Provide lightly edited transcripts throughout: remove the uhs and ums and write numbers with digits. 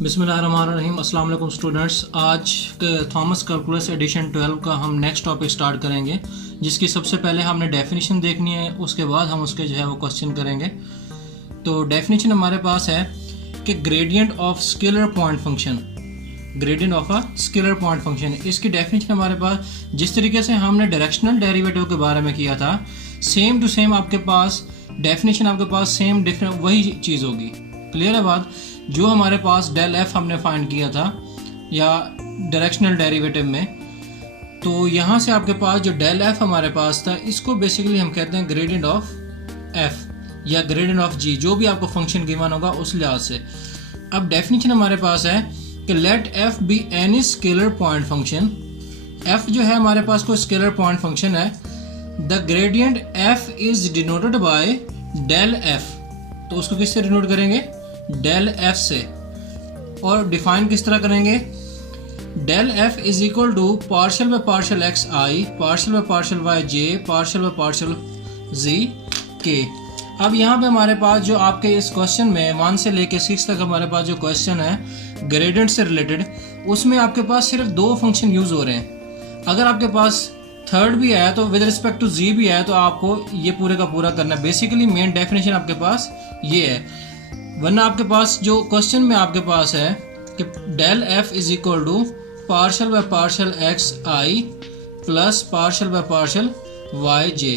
बिस्मिल्लाहिर्रहमानिर्रहीम। अस्सलाम वालेकुम स्टूडेंट्स। आज थॉमस कैलकुलस एडिशन 12 का हम नेक्स्ट टॉपिक स्टार्ट करेंगे, जिसकी सबसे पहले हमने डेफिनेशन देखनी है, उसके बाद हम उसके जो है वो क्वेश्चन करेंगे। तो डेफिनेशन हमारे पास है कि gradient of scalar point function, gradient of a scalar point function. इसकी डेफिनेशन हमारे पास जिस तरीके से हमने डायरेक्शनल डेरिवेटिव के बारे में किया था, सेम टू सेम आपके पास डेफिनेशन आपके पास सेम डिफरेंट वही चीज़ होगी। क्लियर है बात? जो हमारे पास डेल एफ हमने फाइंड किया था या डायरेक्शनल डेरिवेटिव में, तो यहाँ से आपके पास जो डेल एफ हमारे पास था, इसको बेसिकली हम कहते हैं ग्रेडियंट ऑफ एफ या ग्रेडियंट ऑफ जी, जो भी आपको फंक्शन गिवन होगा उस लिहाज से। अब डेफिनेशन हमारे पास है कि let f be any scalar point function. F जो है हमारे पास कोई स्केलर पॉइंट फंक्शन है। The gradient f is denoted by del f. तो उसको किससे डिनोट करेंगे? डेल एफ से। और डिफाइन किस तरह करेंगे? Del f is equal to partial by partial x i, partial by partial y j, partial by partial z k. अब यहाँ पे हमारे पास जो आपके इस क्वेश्चन में 1 से लेके 6 तक हमारे पास जो क्वेश्चन है ग्रेडियंट से रिलेटेड, उसमें आपके पास सिर्फ 2 फंक्शन यूज हो रहे हैं। अगर आपके पास थर्ड भी है तो विद रिस्पेक्ट टू जी भी है, तो आपको ये पूरे का पूरा करना है। बेसिकली मेन डेफिनेशन आपके पास ये है। वरना आपके पास जो क्वेश्चन में आपके पास है कि del f is equal to partial by partial x i plus partial by partial y j.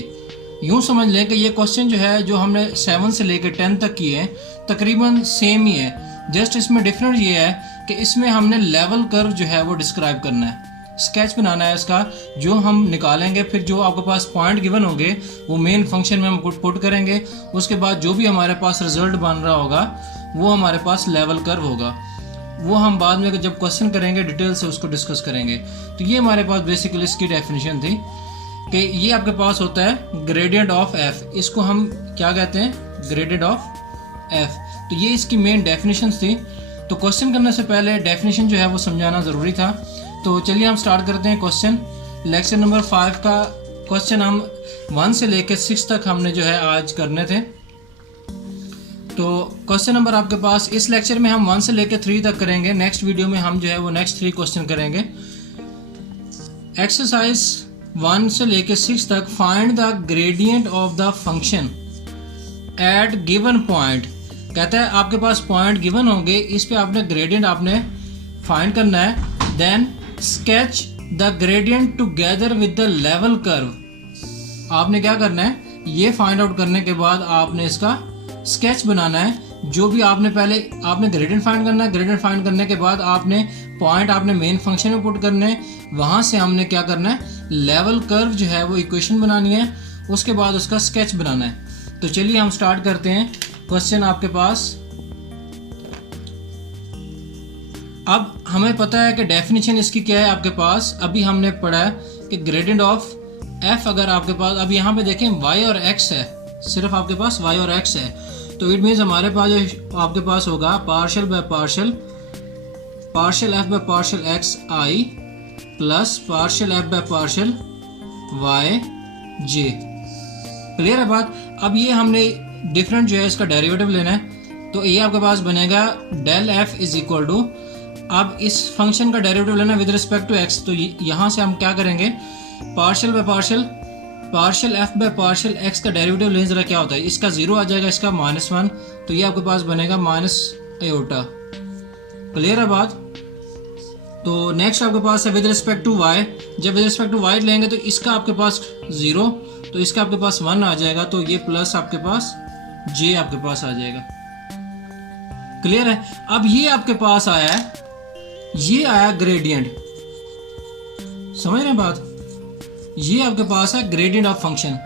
यूँ समझ लें कि ये क्वेश्चन जो है जो हमने 7 से लेकर 10 तक किए हैं, तकरीबन सेम ही है। जस्ट इसमें डिफरेंस ये है कि इसमें हमने लेवल कर्व जो है वो डिस्क्राइब करना है, स्केच बनाना है इसका, जो हम निकालेंगे। फिर जो आपके पास पॉइंट गिवन होंगे वो मेन फंक्शन में हम पुट करेंगे। उसके बाद जो भी हमारे पास रिजल्ट बन रहा होगा वो हमारे पास लेवल कर्व होगा। वो हम बाद में जब क्वेश्चन करेंगे डिटेल से उसको डिस्कस करेंगे। तो ये हमारे पास बेसिकली इसकी डेफिनेशन थी कि ये आपके पास होता है ग्रेडियंट ऑफ एफ। इसको हम क्या कहते हैं? Gradient of F. तो ये इसकी मेन डेफिनेशन थी। तो क्वेश्चन करने से पहले डेफिनेशन जो है वो समझाना ज़रूरी था। तो चलिए हम स्टार्ट करते हैं क्वेश्चन। लेक्चर नंबर 5 का क्वेश्चन हम 1 से लेकर 6 तक हमने जो है आज करने थे। तो क्वेश्चन नंबर आपके पास इस लेक्चर में हम 1 से लेकर 3 तक करेंगे। नेक्स्ट वीडियो में हम जो है वो नेक्स्ट 3 क्वेश्चन करेंगे। एक्सरसाइज 1 से लेकर 6 तक, find the gradient of the function at given point. कहता है आपके पास पॉइंट गिवन होंगे, इस पे आपने ग्रेडियंट आपने फाइंड करना है। Then sketch the gradient together with the level curve. आपने क्या करना है? ये फाइंड आउट करने के बाद आपने इसका स्केच बनाना है। जो भी आपने पहले आपने ग्रेडियंट फाइंड करना है। ग्रेडियंट फाइंड करने के बाद आपने पॉइंट आपने मेन फंक्शन में पुट करने हैं। वहां से हमने क्या करना है? लेवल कर्व जो है वो इक्वेशन बनानी है। उसके बाद उसका स्केच बनाना है। तो चलिए हम स्टार्ट करते हैं। क्वेश्चन आपके पास, अब हमें पता है कि डेफिनेशन इसकी क्या है आपके पास। अभी हमने पढ़ा है कि ग्रेडियंट ऑफ एफ अगर आपके पास, अब यहाँ पे देखें y और x है, सिर्फ आपके पास y और x है। तो इट मीन्स हमारे पास जो आपके पास होगा partial by partial, partial f by partial x i plus partial f by partial y j. Clear है बात? अब ये हमने डिफरेंट जो है इसका डेरिवेटिव लेना है। तो ये आपके पास बनेगा del f is equal to, अब इस फंक्शन का डेरिवेटिव लेना विद रिस्पेक्ट टू एक्स। तो यहाँ से हम क्या करेंगे? Partial by partial, partial f by partial x का डेरिवेटिव लेने जरा क्या होता है? इसका 0 आ जाएगा, इसका -1। तो ये आपके पास बनेगा माइनस आयोटा। क्लियर है बात? तो नेक्स्ट आपके पास है विद रिस्पेक्ट टू वाई। जब विद रिस्पेक्ट टू वाई लेंगे तो इसका आपके पास 0, तो इसका आपके पास 1 आ जाएगा। तो ये प्लस आपके पास जे आपके पास आ जाएगा। क्लियर है? अब ये आपके पास आया है, ये आया ग्रेडियंट। समझ रहे हैं बात? ये आपके पास है ग्रेडियंट ऑफ फंक्शन।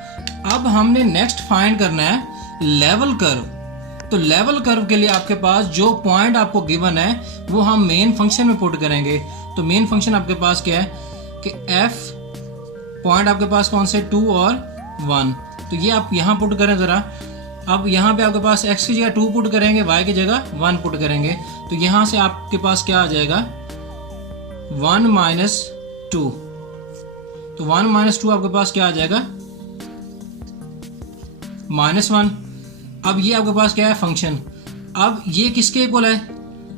अब हमने नेक्स्ट फाइंड करना है लेवल कर्व। तो लेवल कर्व के लिए आपके पास जो पॉइंट आपको गिवन है वो हम मेन फंक्शन में पुट करेंगे। तो मेन फंक्शन आपके पास क्या है कि एफ पॉइंट आपके पास कौन से 2 और 1। तो ये आप यहाँ पुट करें ज़रा। अब यहाँ पे आपके पास x की जगह 2 पुट करेंगे, y की जगह 1 पुट करेंगे। तो यहाँ से आपके पास क्या आ जाएगा? 1 - 2। तो 1 - 2 आपके पास क्या आ जाएगा? -1। अब ये आपके पास क्या है? फंक्शन। अब ये किसके इक्वल है?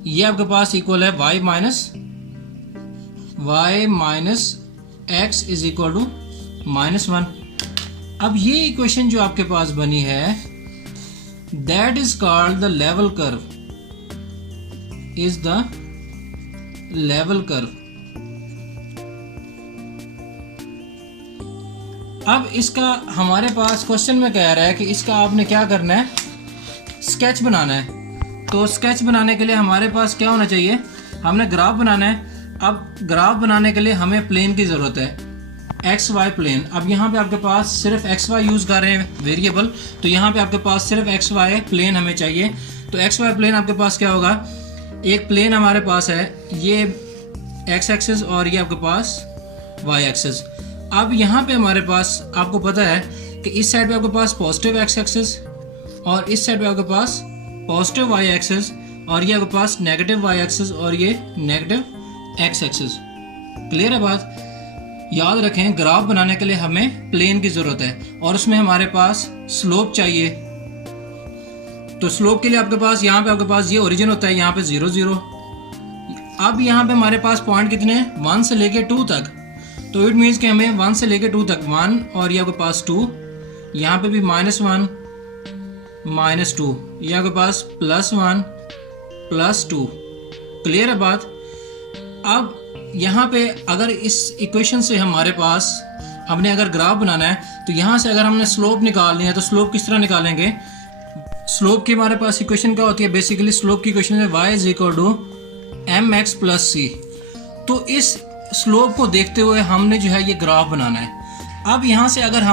ये आपके पास इक्वल है y minus x is equal to -1। अब ये इक्वेशन जो आपके पास बनी है that is called the level curve, is the level curve. अब इसका हमारे पास क्वेश्चन में कह रहा है कि इसका आपने क्या करना है, स्केच बनाना है। तो स्केच बनाने के लिए हमारे पास क्या होना चाहिए, हमने ग्राफ बनाना है। अब ग्राफ बनाने के लिए हमें प्लेन की ज़रूरत है, एक्स वाई प्लेन। अब यहाँ पे आपके पास सिर्फ एक्स वाई यूज़ कर रहे हैं वेरिएबल, तो यहाँ पे आपके पास सिर्फ एक्स वाई प्लेन हमें चाहिए। तो एक्स वाई प्लेन आपके पास क्या होगा, एक प्लेन हमारे पास है, ये एक्स एक्सिस और ये आपके पास वाई एक्सिस। अब यहाँ पे हमारे पास आपको पता है कि इस साइड पे आपके पास पॉजिटिव एक्स एक्सिस और इस साइड पे आपके पास पॉजिटिव वाई एक्सिस और ये आपके पास नेगेटिव वाई एक्सिस और ये नेगेटिव एक्स एक्सिस। क्लियर है बात? याद रखें ग्राफ बनाने के लिए हमें प्लेन की ज़रूरत है और उसमें हमारे पास स्लोप चाहिए। तो स्लोप के लिए आपके पास यहाँ पे आपके पास ये ओरिजिन होता है, यहाँ पे 0 0। अब यहाँ पे हमारे पास पॉइंट कितने हैं, 1 से लेके 2 तक। तो इट मीन्स कि हमें 1 से लेके 2 तक 1 और ये आपके पास 2, यहाँ पे भी -1 -2, ये आपके पास +1 +2। क्लियर है बात? अब यहाँ पे अगर इस इक्वेशन से हमारे पास हमने अगर ग्राफ बनाना है तो यहाँ से अगर हमने स्लोप निकालनी है तो स्लोप किस तरह निकालेंगे। स्लोप की हमारे पास इक्वेशन क्या होती है, बेसिकली स्लोप की इक्वेशन है y = mx + c। तो इस स्लोप को देखते हुए हमने जो है ये ग्राफ बनाना है। अब यहाँ से अगर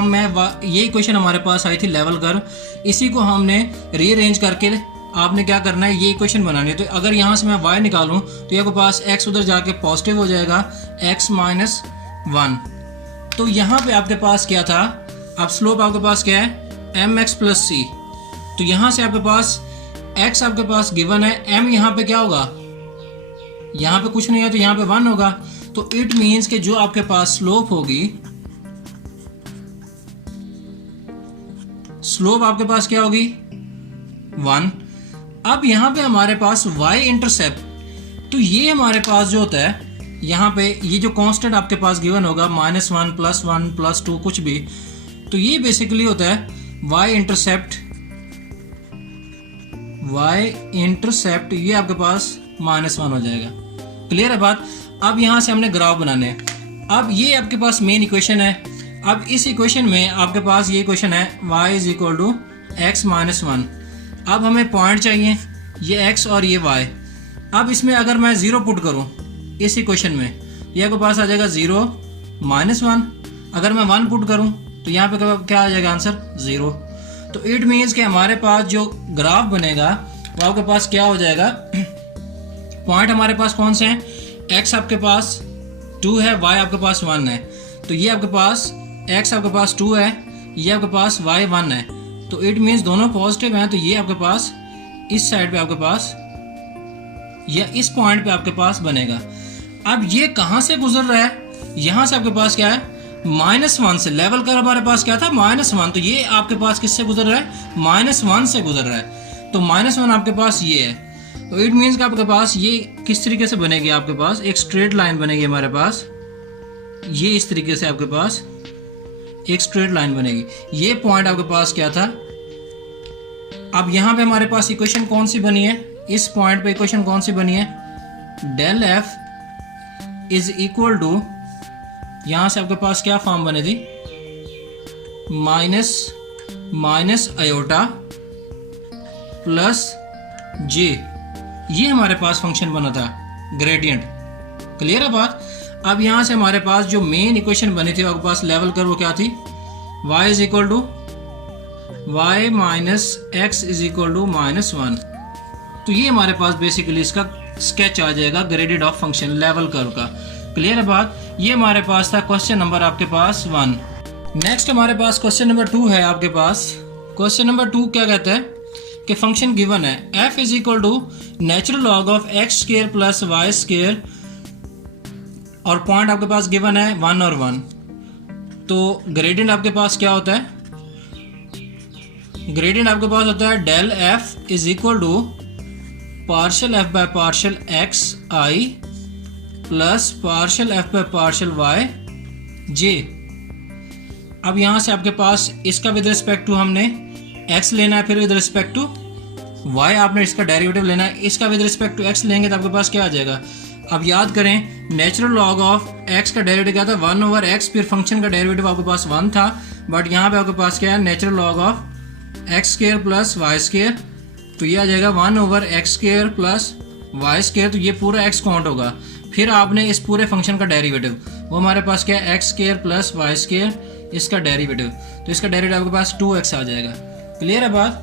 ये इक्वेशन हमारे पास आई थी लेवल कर्व, इसी को हमने रीअरेंज करके आपने क्या करना है, ये इक्वेशन बनानी है। तो अगर यहाँ से मैं y निकालूं तो ये आपके पास x उधर जाके पॉजिटिव हो जाएगा, x - 1। तो यहाँ पे आपके पास क्या था, अब स्लोप आपके पास क्या है, mx + c। तो यहाँ से आपके पास x आपके पास गिवन है, m यहाँ पे क्या होगा, यहाँ पे कुछ नहीं है तो यहाँ पे 1 होगा। तो इट मीन्स कि जो आपके पास स्लोप होगी, स्लोप आपके पास क्या होगी, 1। अब यहाँ पे हमारे पास y इंटरसेप्ट, तो ये हमारे पास जो होता है यहाँ पे ये जो कांस्टेंट आपके पास गिवन होगा -1 +1 +2 कुछ भी, तो ये बेसिकली होता है y इंटरसेप्ट, ये आपके पास -1 हो जाएगा। क्लियर है बात? अब यहाँ से हमने ग्राफ बनाने हैं। अब ये आपके पास मेन इक्वेशन है। अब इस इक्वेशन में आपके पास ये इक्वेशन है y = x - 1। अब हमें पॉइंट चाहिए, ये x और ये y। अब इसमें अगर मैं 0 पुट करूं इस इक्वेशन में, ये आपके पास आ जाएगा 0 -1। अगर मैं 1 पुट करूं तो यहाँ पे क्या आ जाएगा आंसर, 0। तो इट मीन्स कि हमारे पास जो ग्राफ बनेगा वो आपके पास क्या हो जाएगा, पॉइंट हमारे पास कौन से हैं, x आपके पास 2 है, y आपके पास 1 है। तो ये आपके पास x आपके पास 2 है, ये आपके पास y 1 है। तो इट मीन्स दोनों पॉजिटिव हैं। तो ये आपके पास इस साइड पे आपके पास या इस पॉइंट पे आपके पास बनेगा। अब ये कहाँ से गुजर रहा है, यहाँ से आपके पास क्या है, -1 से। लेवल का हमारे पास क्या था, -1। तो ये आपके पास किससे गुजर रहा है, -1 से गुजर रहा है। तो -1 आपके पास ये है। तो इट मीन्स कि आपके पास ये किस तरीके से बनेगी, आपके पास एक स्ट्रेट लाइन बनेगी हमारे पास, ये इस तरीके से आपके पास एक स्ट्रेट लाइन बनेगी। ये पॉइंट आपके पास क्या था। अब यहाँ पे हमारे पास इक्वेशन कौन सी बनी है, इस पॉइंट पे इक्वेशन कौन सी बनी है, del f = यहाँ से आपके पास क्या फॉर्म बने थी, माइनस आयोटा प्लस j। ये हमारे पास फंक्शन बना था ग्रेडियंट। क्लियर है बात? अब यहाँ से हमारे पास जो मेन इक्वेशन बनी थी आपके पास लेवल कर्व, वो क्या थी, y = y - x = -1। तो ये हमारे पास बेसिकली इसका स्केच आ जाएगा gradient of function level curve का। क्लियर है बात? ये हमारे पास था क्वेश्चन नंबर आपके पास 1। नेक्स्ट हमारे पास क्वेश्चन नंबर 2 है आपके पास। क्वेश्चन नंबर 2 क्या कहता है कि फंक्शन गिवन है f = natural log of x² + y² और पॉइंट आपके पास गिवन है 1 और 1। तो ग्रेडियंट आपके पास क्या होता है, ग्रेडियंट आपके पास होता है del f = partial f by partial x i plus partial f by partial y j. अब यहाँ से आपके पास इसका विद रिस्पेक्ट टू हमने x लेना है, फिर विद रिस्पेक्ट टू y आपने इसका डेरिवेटिव लेना है। इसका विद रिस्पेक्ट टू x लेंगे तो आपके पास क्या आ जाएगा। अब याद करें नेचुरल लॉग ऑफ x का डेरिवेटिव क्या था 1/x, फिर फंक्शन का डेरिवेटिव आपके पास 1 था, बट यहाँ पे आपके पास क्या है natural log of x² plus y², तो ये आ जाएगा 1/x² प्लस y², तो ये पूरा x काउंट होगा। फिर आपने इस पूरे फंक्शन का डेरिवेटिव वो हमारे पास क्या है x² प्लस y², इसका डेरिवेटिव, तो इसका डेरिवेटिव आपके पास 2x आ जाएगा। क्लियर है बात।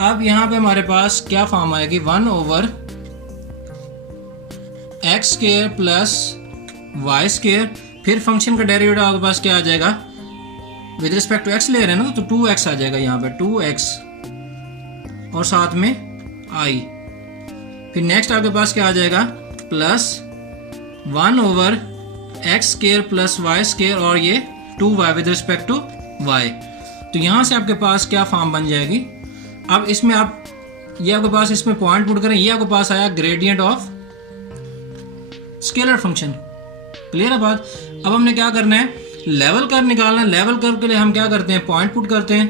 अब यहाँ पे हमारे पास क्या फॉर्म आएगी 1/x² प्लस y², फिर फंक्शन का डेरिवेटिव आपके पास क्या आ जाएगा विद रिस्पेक्ट टू x ले रहे हैं ना, तो 2x आ जाएगा यहाँ पे 2x और साथ में i। फिर नेक्स्ट आपके पास क्या आ जाएगा प्लस 1/x² प्लस y² और ये 2y with respect to y। तो यहाँ से आपके पास क्या फॉर्म बन जाएगी। अब इसमें आप ये आपके पास इसमें पॉइंट पुट करें, ये आपके पास आया gradient of scalar function. Clear है बात। अब हमने क्या करना है लेवल कर्व निकालना है। लेवल कर्व के लिए हम क्या करते हैं पॉइंट पुट करते हैं,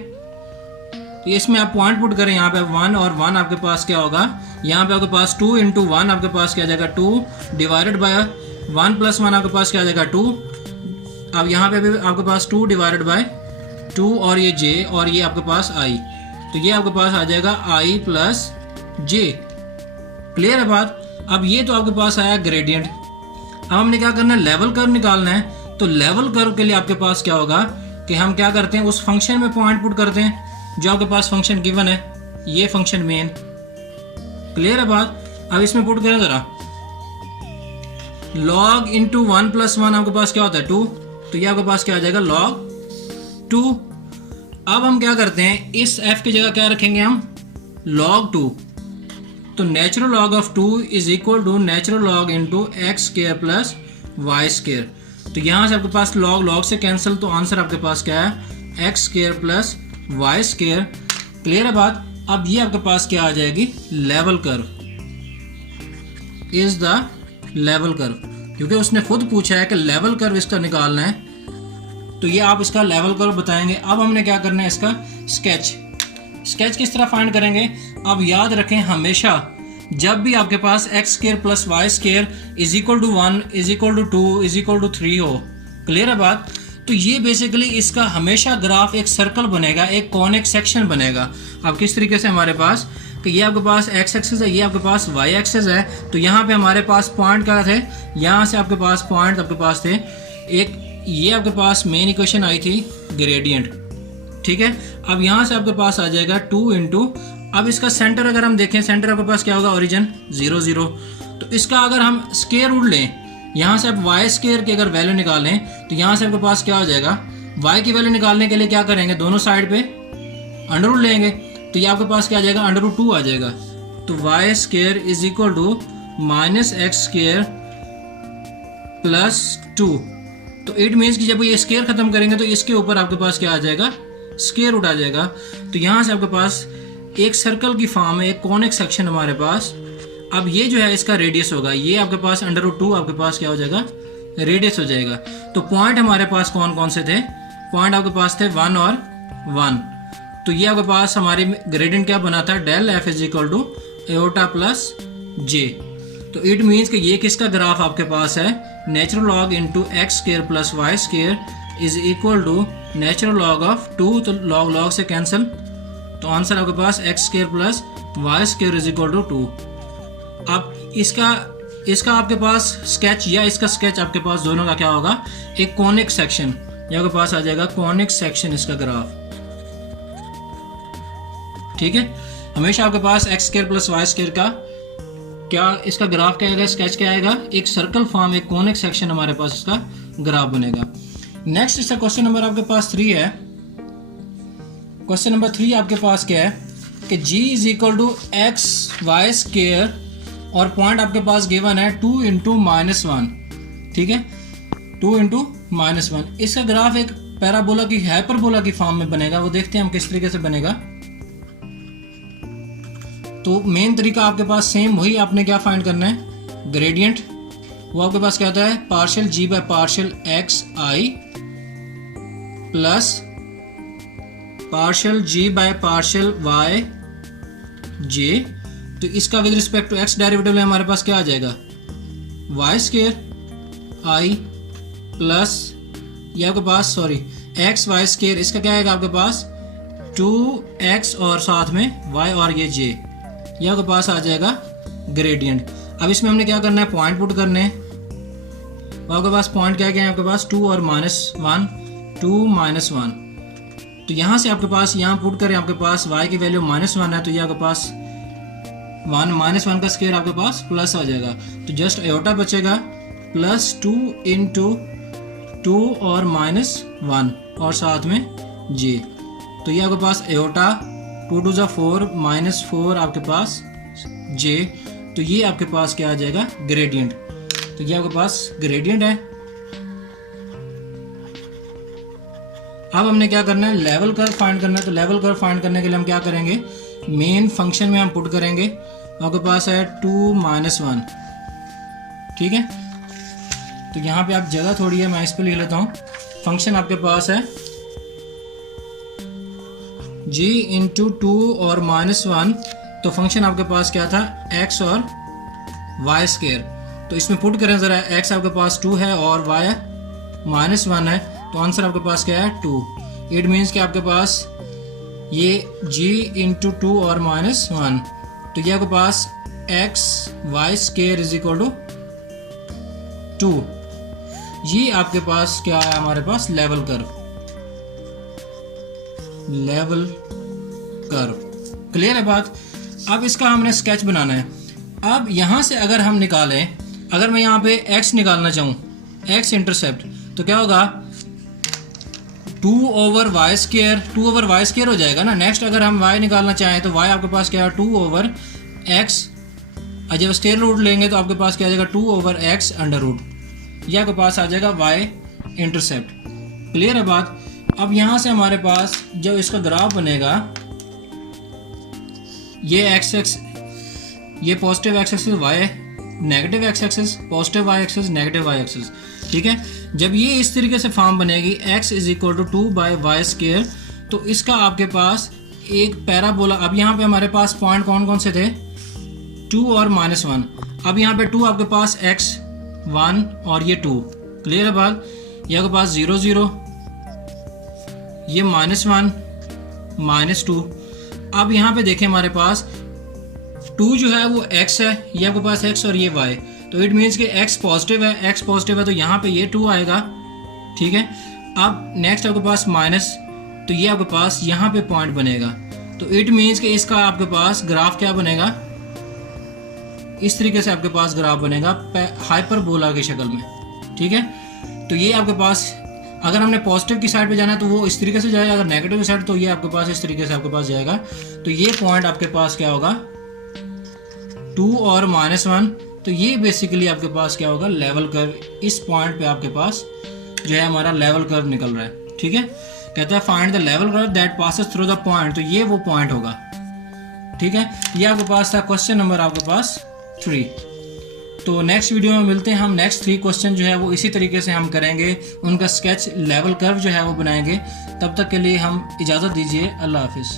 तो इसमें आप पॉइंट पुट करें यहाँ पे 1 और 1 आपके पास क्या होगा, यहाँ पे आपके पास 2 × 1 आपके पास क्या आ जाएगा 2 डिवाइडेड बाय 1 + 1 आपके पास क्या आ जाएगा 2। अब यहाँ पे भी आपके पास 2 डिवाइडेड बाय 2 और ये j और ये आपके पास i, तो ये आपके पास आ जाएगा i प्लस j। क्लियर है बात। अब ये तो आपके पास आया ग्रेडियंट। अब हमने क्या करना है लेवल कर्व निकालना है, तो लेवल कर्व के लिए आपके पास क्या होगा कि हम क्या करते हैं उस फंक्शन में पॉइंट पुट करते हैं जो आपके पास फंक्शन गिवन है, ये फंक्शन मेन। क्लियर है बात। अब इसमें पुट करें जरा log × 1 + 1 आपके पास क्या होता है 2, तो ये आपके पास क्या आ जाएगा log 2। अब हम क्या करते हैं इस f की जगह क्या रखेंगे हम log 2, तो natural log of 2 is equal to natural log into x² plus y²। तो यहाँ से आपके पास log log से कैंसिल, तो आंसर आपके पास क्या है x² प्लस y²। क्लियर है बात। अब ये आपके पास क्या आ जाएगी level curve is the level curve, क्योंकि उसने खुद पूछा है कि लेवल कर्व इसका निकालना है, तो ये आप इसका लेवल कर्व बताएंगे। अब हमने क्या करना है इसका स्केच किस तरह फाइंड करेंगे। अब याद रखें हमेशा जब भी आपके पास x² plus y² is equal to 1 is equal to 2 is equal to 3 हो। क्लियर है बात। तो ये बेसिकली इसका हमेशा ग्राफ एक सर्कल बनेगा, एक कॉनिक सेक्शन बनेगा। अब किस तरीके से हमारे पास कि ये आपके पास x एक्सिस है, ये आपके पास y एक्सिस है, तो यहाँ पे हमारे पास पॉइंट क्या थे, यहाँ से आपके पास पॉइंट आपके पास थे एक, ये आपके पास मेन इक्वेशन आई थी ग्रेडियंट। ठीक है। अब यहाँ से आपके पास आ जाएगा 2 × अब इसका सेंटर अगर हम देखें, सेंटर आपके पास क्या होगा ओरिजिन 0 0, तो इसका अगर हम स्क्वायर रूट लें, यहाँ से आप y² की अगर वैल्यू निकालें तो यहाँ से आपके पास क्या हो जाएगा y की वैल्यू निकालने के लिए क्या करेंगे दोनों साइड पे अंडर रूट लेंगे, तो ये आपके पास क्या आ जाएगा √2 आ जाएगा। तो y² is equal to -x² plus 2, तो इट मीन्स कि जब ये स्क्वायर खत्म करेंगे तो इसके ऊपर आपके पास क्या आ जाएगा स्क्वायर रूट आ जाएगा। तो यहाँ से आपके पास एक सर्कल की फॉर्म है, एक कॉनिक सेक्शन हमारे पास। अब ये जो है इसका रेडियस होगा, ये आपके पास √2 आपके पास क्या हो जाएगा रेडियस हो जाएगा। तो पॉइंट हमारे पास कौन कौन से थे, पॉइंट आपके पास थे 1 और 1, तो ये आपके पास हमारी ग्रेडियंट क्या बना था del f is equal to iota plus j। तो इट मीन्स कि ये किसका ग्राफ आपके पास है natural log into x² plus y² is equal to natural log of 2, तो लॉग लॉग से कैंसिल, तो आंसर आपके पास x² plus y² is equal to 2। अब इसका आपके पास स्केच या इसका स्केच आपके पास दोनों का क्या होगा एक कॉनिक सेक्शन, ये आपके पास आ जाएगा कॉनिक सेक्शन इसका ग्राफ। ठीक है। हमेशा आपके पास x² प्लस y² का क्या इसका ग्राफ क्या आएगा स्केच क्या आएगा एक सर्कल फॉर्म, एक कॉनिक सेक्शन हमारे पास इसका ग्राफ बनेगा। नेक्स्ट इसका क्वेश्चन नंबर आपके पास 3 है। क्वेश्चन नंबर 3 आपके पास क्या है कि g is equal to xy² और पॉइंट आपके पास गिवन है 2 × -1। ठीक है 2 × -1। इसका ग्राफ एक पैराबोला की हाइपरबोला की फॉर्म में बनेगा, वो देखते हैं हम किस तरीके से बनेगा। तो मेन तरीका आपके पास सेम वही, आपने क्या फाइंड करना है, ग्रेडियंट। वो आपके पास क्या होता है, partial g by partial x i plus partial g by partial y j. तो इसका with respect to x derivative हमारे पास क्या आ जाएगा, वाई स्केयर आई प्लस ये आपके पास एक्स वाई स्केयर, इसका क्या आएगा आपके पास 2x और साथ में y और ये j, ये आपके पास आ जाएगा ग्रेडियंट। अब इसमें हमने क्या करना है, पॉइंट पुट करने हैं। आपके पास पॉइंट क्या है आपके पास 2 और -1, 2 -1। तो यहाँ से आपके पास यहाँ पुट करें, आपके पास y की वैल्यू -1 है, तो ये आपके पास 1 का स्केयर आपके पास प्लस आ जाएगा। तो जस्ट एयोटा बचेगा +2 × 2 और -1 और साथ में j। तो ये आपके पास एयोटा 2 2 जा 4 -4 आपके पास j। तो ये आपके पास क्या आ जाएगा, ग्रेडियंट। तो ये आपके पास ग्रेडियंट है। अब हमने क्या करना है, लेवल कर्व फाइंड करना है। तो लेवल कर्व फाइंड करने के लिए हम क्या करेंगे, मेन फंक्शन में हम पुट करेंगे। आपके पास है 2 -1, ठीक है। तो यहाँ पे आप जगह थोड़ी है, मैं इस पे लिख लेता हूँ। फंक्शन आपके पास है g × 2 और -1। तो फंक्शन आपके पास क्या था, x और y स्केयर। तो इसमें पुट करें ज़रा, x आपके पास 2 है और y -1 है, तो आंसर आपके पास क्या है 2। इट मीन्स कि आपके पास ये g × 2 और -1, तो ये आपके पास x y स्केयर = 2। ये आपके पास क्या है, हमारे पास level curve, level curve. Clear है बात। अब इसका हमने स्केच बनाना है। अब यहाँ से अगर हम निकालें, अगर मैं यहाँ पे x निकालना चाहूँ, x इंटरसेप्ट, तो क्या होगा 2/y स्केयर, 2/y स्केयर हो जाएगा ना। नेक्स्ट अगर हम y निकालना चाहें तो y आपके पास क्या है 2/x, जब स्केयर रूट लेंगे तो आपके पास क्या आ जाएगा 2/x √। यह आपके पास आ जाएगा y इंटरसेप्ट। क्लियर है बात। अब यहाँ से हमारे पास जब इसका ग्राफ बनेगा, ये x ये positive x axis, y negative x axis, positive y axis, negative y axis, ठीक है। जब ये इस तरीके से फॉर्म बनेगी x = 2/y स्केयर, तो इसका आपके पास एक पैराबोला। अब यहाँ पे हमारे पास पॉइंट कौन कौन से थे, 2 और -1। अब यहाँ पे 2 आपके पास x 1 और ये 2। क्लियर है बात। ये आपके पास 0 0, ये -1 -2। अब यहाँ पे देखें हमारे पास 2 जो है वो x है, ये आपके पास x और ये y। तो इट मीन्स कि x पॉजिटिव है, x पॉजिटिव है, तो यहाँ पे ये 2 आएगा, ठीक है। अब नेक्स्ट आपके पास माइनस, तो ये आपके पास यहाँ पे पॉइंट बनेगा। तो इट मीन्स कि इसका आपके पास ग्राफ क्या बनेगा, इस तरीके से आपके पास ग्राफ बनेगा हाइपरबोला की शक्ल में, ठीक है। तो ये आपके पास अगर हमने पॉजिटिव की साइड पे जाना है तो वो इस तरीके से जाएगा, अगर नेगेटिव की साइड तो ये आपके पास इस तरीके से आपके पास जाएगा। तो ये पॉइंट आपके पास क्या होगा 2 और -1। तो ये बेसिकली आपके पास क्या होगा, लेवल कर्व। इस पॉइंट पे आपके पास जो है हमारा लेवल कर्व निकल रहा है, ठीक है। कहता है find the level curve that passes through the point. तो ये वो पॉइंट होगा, ठीक है। ये आपके पास था क्वेश्चन नंबर आपके पास 3। तो नेक्स्ट वीडियो में मिलते हैं हम। नेक्स्ट 3 क्वेश्चन जो है वो इसी तरीके से हम करेंगे, उनका स्केच लेवल कर्व जो है वो बनाएंगे। तब तक के लिए हम इजाज़त दीजिए, अल्लाह हाफिज़।